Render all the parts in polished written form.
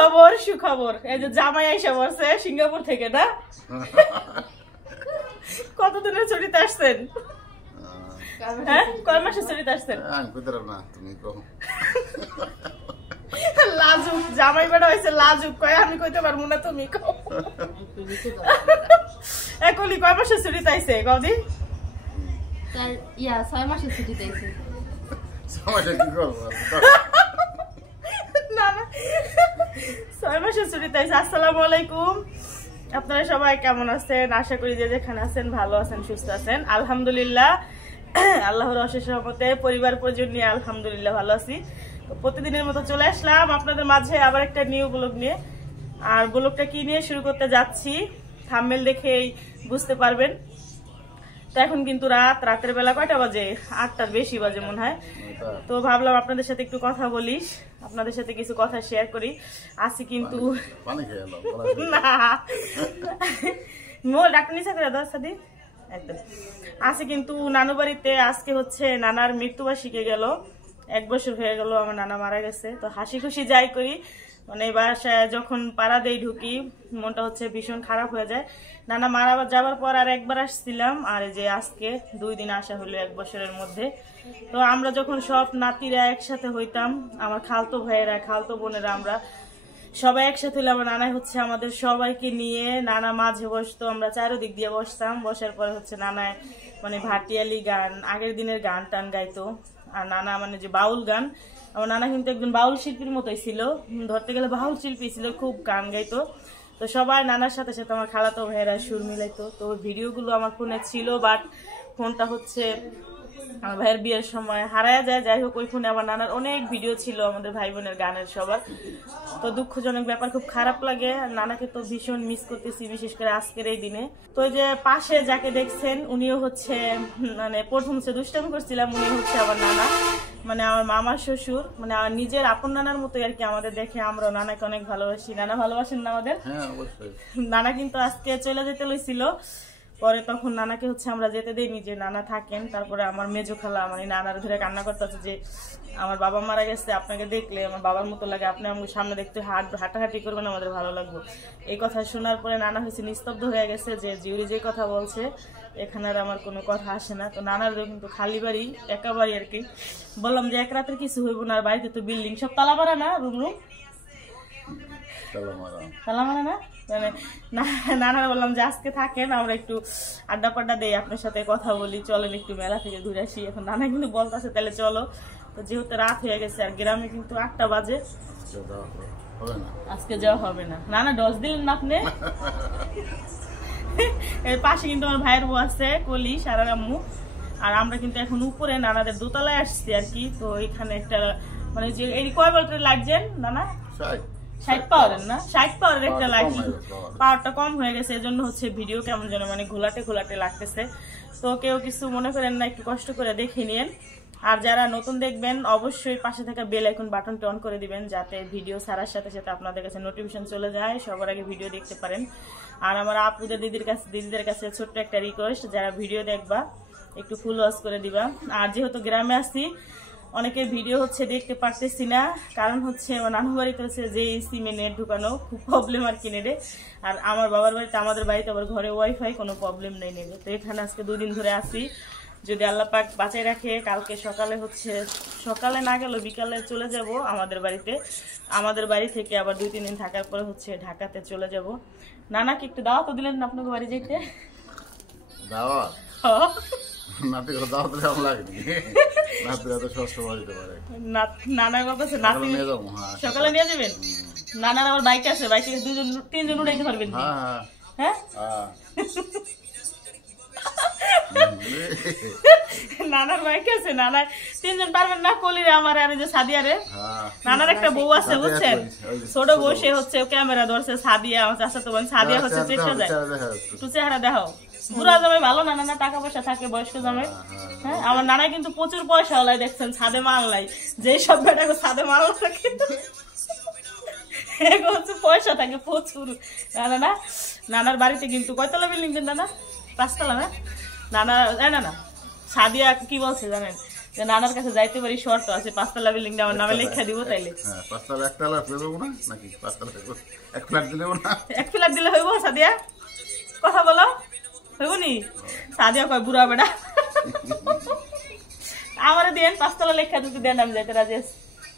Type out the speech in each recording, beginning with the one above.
সুখবর সুখবর, এই যে জামাই আইসা বসে সিঙ্গাপুর থেকে, না? কতদিনের ছুটিতে আসছেন? হ্যাঁ, কয় মাসের ছুটিতে আসছেন? লাজুক জামাই বেটা হয়েছে, লাজুক কয় আমি কইতে পারবো না, তুমি কও। একলি কয় মাসের ছুটিতে আইছে কদি? তার 6 মাসের ছুটিতে আইছে। না না, 6 মাসের ছুটিতে আইছে। আসসালামু আলাইকুম, আপনারা সবাই কেমন আছেন? আশা করি যে যেখানে আছেন ভালো আছেন, সুস্থ আছেন। আলহামদুলিল্লাহ, আল্লাহর অশেষ রহমতে পরিবার পরিজন নিয়ে আলহামদুলিল্লাহ ভালো আছি। তো প্রতিদিনের মতো চলে আসলাম আপনাদের মাঝে আবার একটা নিউ ব্লগ নিয়ে। আর ব্লগটা কি নিয়ে শুরু করতে যাচ্ছি থাম্বনেল দেখেই বুঝতে পারবেন। তো এখন কিন্তু রাতের বেলা কয়টা বাজে? 8টার বেশি বাজে মনে হয়। তো ভাবলাম আপনাদের সাথে একটু কথা বলিস, আপনাদের সাথে কিছু কথা শেয়ার করি। আসি কিন্তু না মোর ডাক্তার নিচে করে দাও সাদি একদম। আসি কিন্তু নানু বাড়িতে। আজকে হচ্ছে নানার মৃত্যুবার্ষিকী গেল, 1 বছর হয়ে গেল আমার নানা মারা গেছে। তো হাসি খুশি যাই করি, মানে বাসায় যখন পাড়া দেই ঢুকি মনটা হচ্ছে ভীষণ খারাপ হয়ে যায়। নানা মারা যাবার পর আর একবার আসছিলাম, আর যে আজকে 2 দিন আসা হলো 1 বছরের মধ্যে। তো আমরা যখন সব নাতিরা একসাথে হইতাম, আমার খালতো ভাইয়েরা খালতো বোনেরা, আমরা সবাই একসাথে হলে আমার নানা হচ্ছে আমাদের সবাইকে নিয়ে নানা মাঝে বসতো, আমরা চারোদিক দিয়ে বসতাম। বসার পরে হচ্ছে নানায় মানে ভাটিয়ালি গান, আগের দিনের গান টান গাইতো। আর নানা মানে যে বাউল গান, আমার নানা কিন্তু একজন বাউল শিল্পীর মতোই ছিল, ধরতে গেলে বাউল শিল্পী ছিল, খুব গান গাইতো। তো সবাই নানার সাথে সাথে আমার খালাতো ভাইয়েরা সুর মিলাইতো। তো ভিডিওগুলো আমার ফোনে ছিল, বাট ফোনটা হচ্ছে আমার ভাইয়ের বিয়ের সময় হারায়া যায়। যাই হোক, ওই ফোনে আমার নানার অনেক ভিডিও ছিল আমাদের ভাই বোনের গানের সবার। তো দুঃখজনক ব্যাপার, খুব খারাপ লাগে। আর নানাকে তো ভীষণ মিস করতেছি, বিশেষ করে আজকের এই দিনে। তো ওই যে পাশে যাকে দেখছেন উনিও হচ্ছে মানে প্রথম সে দুষ্টামি করছিলাম, উনি হচ্ছে আমার নানা, মানে আমার মামার শ্বশুর, মানে আমার নিজের আপন নানার মতোই আর কি। আমাদের দেখে আমরা নানাকে অনেক ভালোবাসি। নানা ভালোবাসেন না আমাদের? নানা কিন্তু আজকে চলে যেতে লইছিল, পরে তখন নানাকে হচ্ছে আমরা যেতে দেইনি, যে নানা থাকেন। তারপরে আমার মেজো খালা মানে নানার ধরে কান্না করতেছে যে আমার বাবা মারা গেছে, আপনাকে দেখলে আমার বাবার মতো লাগে, আপনি আমাকে সামনে দেখতে হাঁটাহাঁটি করবেন, আমাদের ভালো লাগবে। এই কথা শোনার পরে নানা হয়েছে নিস্তব্ধ হয়ে গেছে, যে জিউরি যে কথা বলছে এখানে আর আমার কোনো কথা আসে না। তো নানার কিন্তু খালি বাড়ি, একা বাড়ি আর কি। বললাম যে এক রাতের কিছু হইব না, আর বাড়িতে তো বিল্ডিং সব তালা মারা না, রুম তালা মারা না। মানে নানারা বললাম যে আজকে থাকেন, আমরা একটু আড্ডা পাড্ডা দেই, আপনার সাথে কথা বলি, চলেন একটু মেলা থেকে ঘুরে আসি। এখন নানা কিন্তু বলতেছে তাহলে চলো। তো যেহেতু রাত হয়ে গেছে আর গ্রামে কিন্তু 8টা বাজে, আজকে যাওয়া হবে না। নানা ডস দিলেন না আপনি? এর পাশে কিন্তু আমার ভাইয়ের বউ আছে, কলি সারা আম্মু। আর আমরা কিন্তু এখন উপরে নানাদের দোতলায় আসছি আর কি। তো এখানে একটা মানে যে এই কয় ভোল্টের লাগছেন নানা? 60 পাওয়ারের না, 60 পাওয়ারের একটা লাগছে। পাওয়ারটা কম হয়ে গেছে, এজন্য হচ্ছে ভিডিও কেমন যেন মানে ঘোলাটে ঘোলাটে লাগতেছে। তো কেউ কিছু মনে করেন না, একটু কষ্ট করে দেখে নিন। আর যারা নতুন দেখবেন অবশ্যই পাশে থাকা বেল আইকন বাটনটি অন করে দিবেন, যাতে ভিডিও ছাড়ার সাথে সাথে আপনাদের কাছে নোটিফিকেশন চলে যায়, সবার আগে ভিডিও দেখতে পারেন। আর আমার আপুদের দিদিদের কাছে ছোট্ট একটা রিকোয়েস্ট, যারা ভিডিও দেখবা একটু ফুল ওয়াচ করে দিবা। আর যেহেতু গ্রামে আসছি, অনেকে ভিডিও হচ্ছে দেখতে পারতেছি না, কারণ হচ্ছে আমার নানু বাড়িতে হচ্ছে যে সিমে নেট ঢুকানো খুব প্রবলেম আর কি নেটে। আর আমার বাবার বাড়িতে, আমাদের বাড়িতে আবার ঘরে ওয়াইফাই, কোনো প্রবলেম নেই নেটে। তো এখানে আজকে 2 দিন ধরে আসি, যদি আল্লাহ পাক বাঁচাই রাখে কালকে সকালে হচ্ছে, সকালে না গেলেও বিকালে চলে যাব আমাদের বাড়িতে। আমাদের বাড়ি থেকে আবার 2-3 দিন থাকার পরে হচ্ছে ঢাকাতে চলে যাব। নানাকে একটু দাওয়াত তো দিলেন না আপনাকে বাড়ি যেতে? দাওয়াত সকালে নিয়ে যাবেন? নানার আমার বাইক আছে, বাইকে 2-3 জন উঠাইতে পারবেন? হ্যাঁ, নানার বাইক আছে, নানার 3 জন পারবেন না? কলিরে আমার আর যে সাদিয়ারে, নানার একটা বউ আছে বুঝছেন, ছোট বউ, সে হচ্ছে ক্যামেরা ধরছে। সাদিয়া আমার চাচা তো বোন, সাদিয়া হচ্ছে চেষ্টা যায় একটু চেহারা দেখাও। বুড়া জামাই ভালো না, নানা টাকা পয়সা থাকে, বয়স্ক জামাই। হ্যাঁ, আমার নানা কিন্তু প্রচুর পয়সা ওলাই, দেখছেন ছাদে মারলাই, যে সব বেটাকে ছাদে মারলা থাকে হচ্ছে পয়সা থাকে প্রচুর। না নানার বাড়িতে কিন্তু কয়তলা বিল্ডিং দেন নানা? 5 তলা না? নানা না না সাদিয়া কি বলছে জানেন, যে নানার কাছে যাইতে পারি, শর্ত আছে 5 তলা বিল্ডিংটা আমার নামে লেখা দিব তাইলে। হ্যাঁ 5 তলা 1 তলা দেবো না নাকি 5 তলা এক ফ্ল্যাট দিলেও না, 1 ফ্ল্যাট দিলে হইব? সাদিয়া কথা বলো, হইব নি? সাদিয়া কয় বুড়া বেটা আমারে দেন 5 তলা লেখা দিতে দেন, আমি যাইতে রাজি আছি।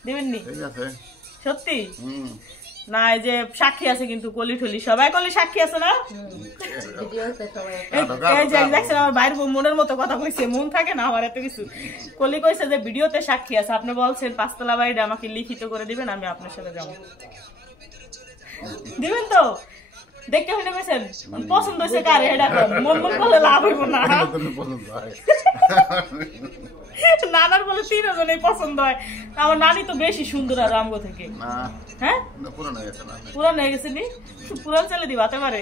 দিবেন নি? ঠিক আছে। সত্যি না? এই যে সাক্ষী আছে কিন্তু, কলি ঠলি সবাই কলি সাক্ষী আছে না? এই যে দেখছেন আমার বাইরের মনের মতো কথা কইছে, মন থাকে না আমার এত কিছু। কলি কইছে যে ভিডিওতে সাক্ষী আছে, আপনি বলছেন 5 তলা বাড়িটা আমাকে লিখিত করে দিবেন, আমি আপনার সাথে যাবো। দিবেন তো? দেখতে হইলে গেছেন পছন্দ হয়েছে কার এটা মন মন করলে লাভ হইব না। নানার বলে 3 জনেই পছন্দ হয়, আমার নানি তো বেশি সুন্দর আর আমগো থেকে। হ্যাঁ পুরান হয়ে গেছে নি? পুরান চালে দিবা হাতে পারে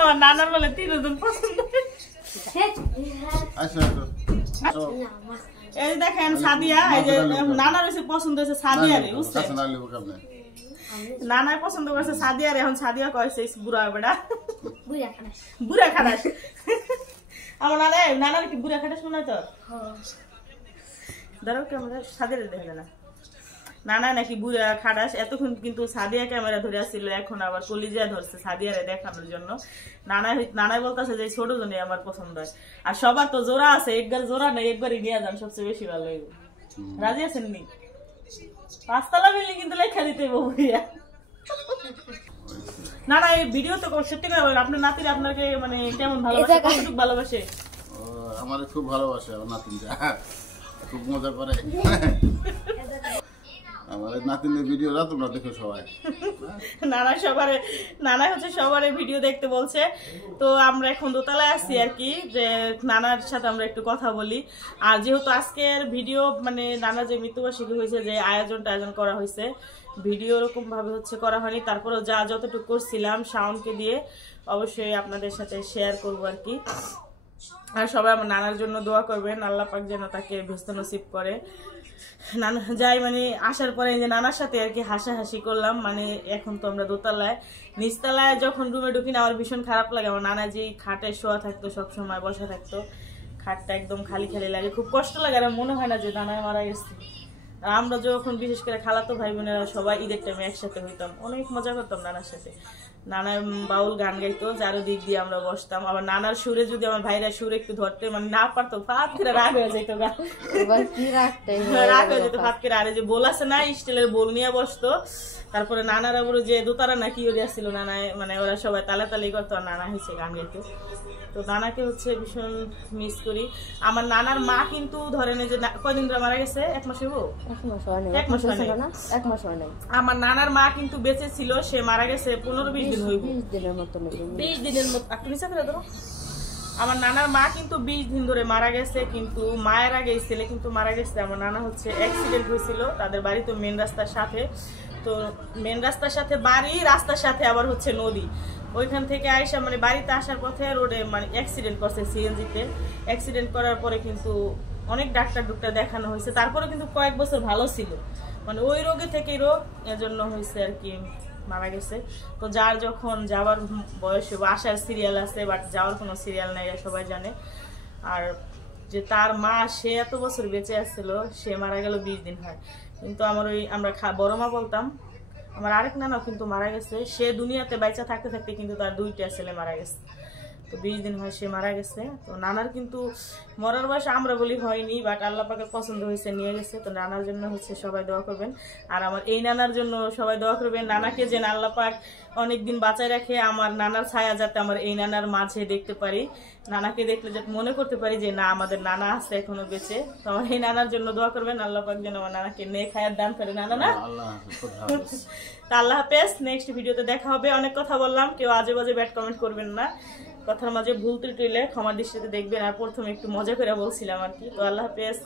আমার নানার বলে 3 জন পছন্দ। এই দেখেন সাদিয়া, এই যে নানার হয়েছে পছন্দ হয়েছে সাদিয়ারে, বুঝছেন? নানার পছন্দ করছে সাদিয়ারে, এখন সাদিয়া কয়েছে বুড়া বেড়া বুড়া খাটাস। আমার নানার কি বুড়া খাটাস মনে হয়? তো ধরো ক্যামেরা সাদিয়ারে দেখে না, নানা নাকি বুড়া খাটাস। এতক্ষণ কিন্তু সাদিয়া ক্যামেরা ধরে আসছিল, এখন আবার কলিজা ধরছে সাদিয়ারে দেখানোর জন্য। নানাই বলতেছে যে ছোট জনে আমার পছন্দ হয়, আর সবার তো জোড়া আছে, একবার জোড়া নেই, একবারই নিয়ে যান, সবচেয়ে বেশি ভালো হইব। রাজি আছেন নি? 5 তলা বিল্ডিং কিন্তু লেখা দিতে বইয়া। না না, এই ভিডিও তো সত্যি করে বলেন, আপনার নাতির আপনাকে মানে কেমন ভালোবাসে, কতটুকু ভালোবাসে? আমার খুব ভালোবাসে আমার নাতিনটা, খুব মজা করে আমার নাতিনের ভিডিওটা তোমরা দেখো সবাই। নানা হচ্ছে সবার ভিডিও দেখতে বলছে। তো আমরা এখন দোতলায় আছি আর কি, যে নানার সাথে আমরা একটু কথা বলি। আর যেহেতু আজকের ভিডিও মানে নানা যে মৃত্যুবার্ষিকী হয়েছে, যে আয়োজন করা হয়েছে, ভিডিও ওরকম ভাবে হচ্ছে করা হয়নি, তারপরে যা যতটুকু করছিলাম সাউন্ডকে দিয়ে অবশ্যই আপনাদের সাথে শেয়ার করবো আর কি। আর সবাই আমার নানার জন্য দোয়া করবেন, আল্লাহ পাক যেন তাকে ব্যস্ত নসিব করে। নানা যাই মানে আসার পরে যে নানার সাথে আর কি হাসাহাসি করলাম। মানে এখন তো আমরা দোতলায়, নিচতলায় যখন রুমে ঢুকি না আমার ভীষণ খারাপ লাগে। আমার নানা যে খাটে শোয়া থাকতো, সবসময় বসা থাকতো, খাটটা একদম খালি খালি লাগে, খুব কষ্ট লাগে। আর মনে হয় না যে নানা মারা গেছে। আর আমরা যখন বিশেষ করে খালাতো ভাই বোনেরা সবাই ঈদের টাইমে একসাথে হইতাম, অনেক মজা করতাম নানার সাথে। নানা বাউল গান গাইতো, চারোদিক দিয়ে আমরা বসতাম। আবার নানার সুরে যদি আমার ভাইরা সুরে একটু ধরতে মানে না পারতো, ফাত করে রাগ হয়ে যেত, রাগ হয়ে যেত ফাত করে। আর যে বোল আছে না, স্টিলের বোল নিয়ে বসতো। তারপরে নানারা বড় যে দোতারা নাকি ওরে আসছিল, নানা মানে ওরা সবাই তালাতালি করতো, আর নানা হয়েছে গান গাইতো। তো নানাকে হচ্ছে ভীষণ মিস করি। আমার নানার মা কিন্তু ধরেন যে কয়দিন ধরে মারা গেছে, 1 মাস হইব, 1 মাস হয় নাই। আমার নানার মা কিন্তু বেঁচে ছিল, সে মারা গেছে 15-20 দিন হইব, 20 দিনের মতো। আমার নানার মা কিন্তু 20 দিন ধরে মারা গেছে, কিন্তু মায়ের আগে ছেলে কিন্তু মারা গেছে। আমার নানা হচ্ছে অ্যাক্সিডেন্ট হয়েছিল, তাদের বাড়ি তো মেন রাস্তার সাথে, তো মেন রাস্তার সাথে বাড়ি, রাস্তার সাথে আবার হচ্ছে নদী। ওইখান থেকে আইসা মানে বাড়িতে আসার পথে রোডে মানে অ্যাক্সিডেন্ট করছে সিএনজিতে। অ্যাক্সিডেন্ট করার পরে কিন্তু অনেক ডাক্তার দেখানো হয়েছে, তারপরে কিন্তু কয়েক বছর ভালো ছিল, মানে ওই রোগে থেকে রোগ, এজন্য হয়েছে আর কি মারা গেছে। তো যার যখন যাওয়ার বয়স বা আসার সিরিয়াল আছে, বাট যাওয়ার কোনো সিরিয়াল নাই, সবাই জানে। আর যে তার মা, সে এত বছর বেঁচে আসছিল, সে মারা গেল 20 দিন হয়। কিন্তু আমার ওই আমরা বড় মা বলতাম, আমার আরেক নানাও কিন্তু মারা গেছে, সে দুনিয়াতে বাইচা থাকতে থাকতে কিন্তু তার 2টা ছেলে মারা গেছে। তো 20 দিন হয় সে মারা গেছে। তো নানার কিন্তু মরার বয়স আমরা বলি হয়নি, বাট আল্লাহ পাকের পছন্দ হয়েছে, নিয়ে গেছে। তো নানার জন্য হচ্ছে সবাই দোয়া করবেন, আর আমার এই নানার জন্য সবাই দোয়া করবেন। নানাকে যেন আল্লাহ পাক অনেকদিন বাঁচায় রাখে, আমার নানার ছায়া যাতে আমার এই নানার মাঝে দেখতে পারি, নানাকে দেখলে যাতে মনে করতে পারি যে না আমাদের নানা আছে এখনো বেঁচে। তো আমার এই নানার জন্য দোয়া করবেন, আল্লাহ পাক যেন আমার নানাকে নেক হায়াত দান করে। নানা না তা আল্লাহ হাফেজ, নেক্সট ভিডিওতে দেখা হবে। অনেক কথা বললাম, কেউ আজে বাজে ব্যাড কমেন্ট করবেন না, কথার মাঝে ভুল ত্রুটি হলে ক্ষমার দৃষ্টিতে দেখবেন। আর প্রথমে একটু মজা করে বলছিলাম আর কি। তো আল্লাহ হাফেজ।